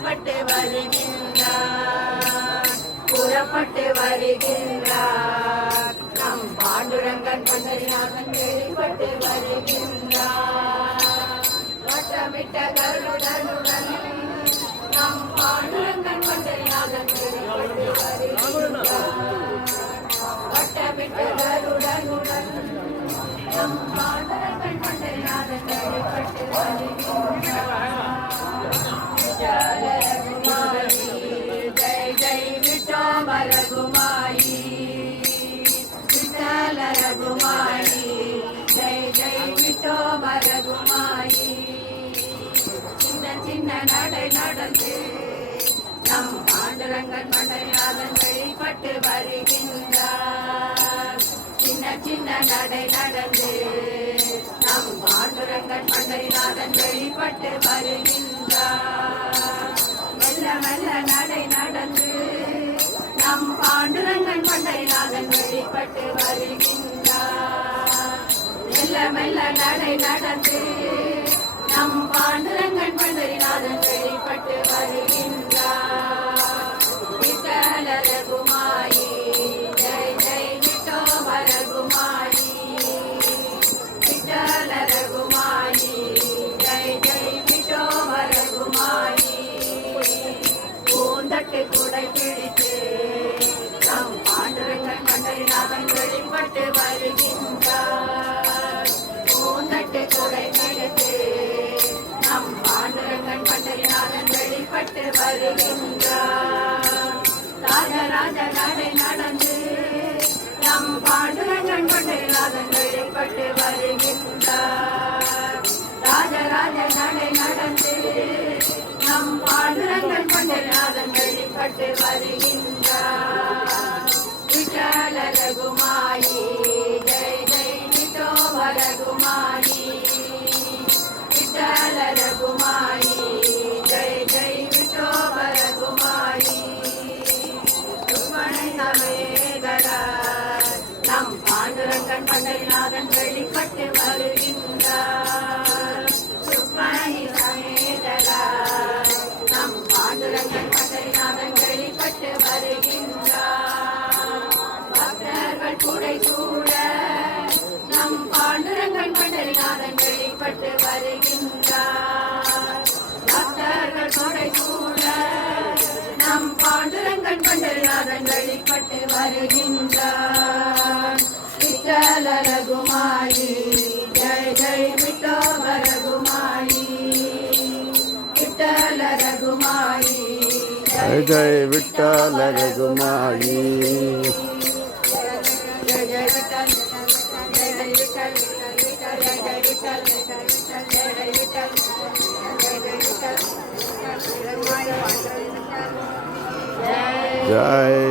புறப்பட்டு வருகின்றார் புறப்பட்டு வருகின்றார் நம் பாண்டுரங்கன் பண்டரிநாதன் வெளிப்பட்டு வருகின்றார் வட்டமிட்ட கருடனுடன் நம் பாண்டுரங்கன் பண்டரிநாதன் வெளிப்பட்டு வருகின்றார் வட்டமிட்ட கருடனுடன் நம் பாண்டுரங்கன் பண்டரிநாதன் வெளிப்பட்டு வருகின்றார் ரகுமாயி ஜெய் ஜெய் விட்டோம ரகுமாயி விட்டல ரகுமாயி ஜெய் ஜெய் விட்டோம ரகுமாயி சின்ன சின்ன நடை நடந்து நம் பாண்டுரங்கன் பண்டரிநாதன் வெளிப்பட்டு வருகின்றார் சின்ன சின்ன நடை நடந்து நம் பாண்டுரங்கன் பண்டரிநாதன் வெளிப்பட்டு வருகின்றார் மெல்ல மெல்ல நடை நடந்து நம் பாண்டுரங்கன் பண்டரிநாதன் வெளிப்பட்டு வருகின்றார் மெல்ல மெல்ல நடை நடந்து நம் பாண்டுரங்கன் பண்டரிநாதன் வெளிப்பட்டு வருகின்றார் விட்டல ரகுமாயி ஜெய் ஜெய் விட்டோம ரகுமாயி விட்டல ரகுமாயி ஜெய் ஜெய் விட்டோம ரகுமாயி பூந்தட்டு குடை பிடித்து நம் பாண்டுரங்கன் பண்டரிநாதன் வெளிப்பட்டு வருகின்றார் பூந்தட்டு குடை பிடித்து நம் பாண்டுரங்கன் பண்டரிநாதன் வெளிப்பட்டு வருகின்றார் ராஜராஜ நடை நடந்து நம் பாண்டுரங்கன் பண்டரிநாதன் வெளிப்பட்டு வருகின்றார் ராஜராஜ நடை நடந்து நம் பாண்டுரங்கன் பண்டரிநாதன் வெளிப்பட்டு வருகின்றார் விட்டல ரகுமாயி ஜெய் ஜெய் விட்டோம ரகுமாயி விட்டல ரகுமாயி ஜெய் ஜெய் விட்டோம ரகுமாயி ருக்மணி சமேதரா நம் பாண்டுரங்கன் பண்டரிநாதன் வெளிப்பட்டு வருகின்றார் ருக்மணி சமேதரா நம் பாண்டுரங்கன் பண்டரிநாதன் வெளிப்பட்டு வருகின்றார் பக்தர்கள் குடை சூழ நம் பாண்டுரங்கன் பண்டரிநாதன் வெளிப்பட்டு வருகின்றார் பக்தர்கள் குடை சூழ நம் பாண்டுரங்கன் பண்டரிநாதன் வெளிப்பட்டு வருகின்றார் விட்டல ரகுமாயி ஜெய் ஜெய் விட்டோம ரகுமாயி விட்டல ரகுமாயி ஜெய் ஜெய் விட்டல ரகுமாயி ஜெய் ஜெய் விட்டல் ஜெய் ஜெய் விட்டல் ஜெய் ஜெய் விட்டல் ஜெய் ஜெய் விட்டல் ஜெய் ஜெய் விட்டல் ஜெய்